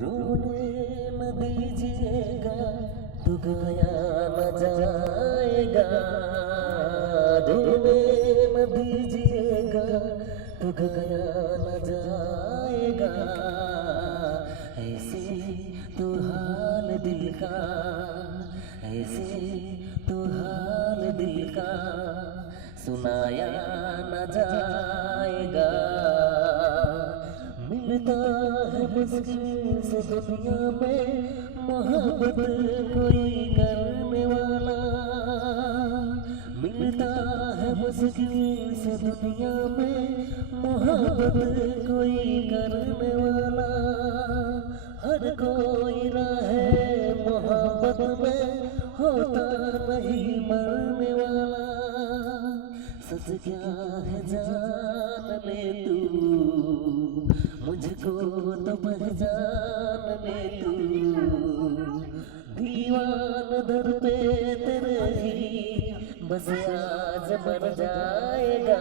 रोने न दीजिएगा तो गया न जाएगा, रोने न दीजिएगा तो गया न जाएगा। ऐसे तो हाल दिल का, ऐसे तो हाल दिल का सुनाया न जाएगा। मिलता है मुश्किल से दुनिया में मोहब्बत कोई करने वाला, मिलता है मुश्किल से दुनिया में मोहब्बत कोई करने वाला। हर कोई राहे मोहब्बत में होता नहीं मरने वाला। सच क्या है जान ले तू, मुझको तो पहचान ले तू। दीवान दर पे तेरे ही बस आज मर जाएगा।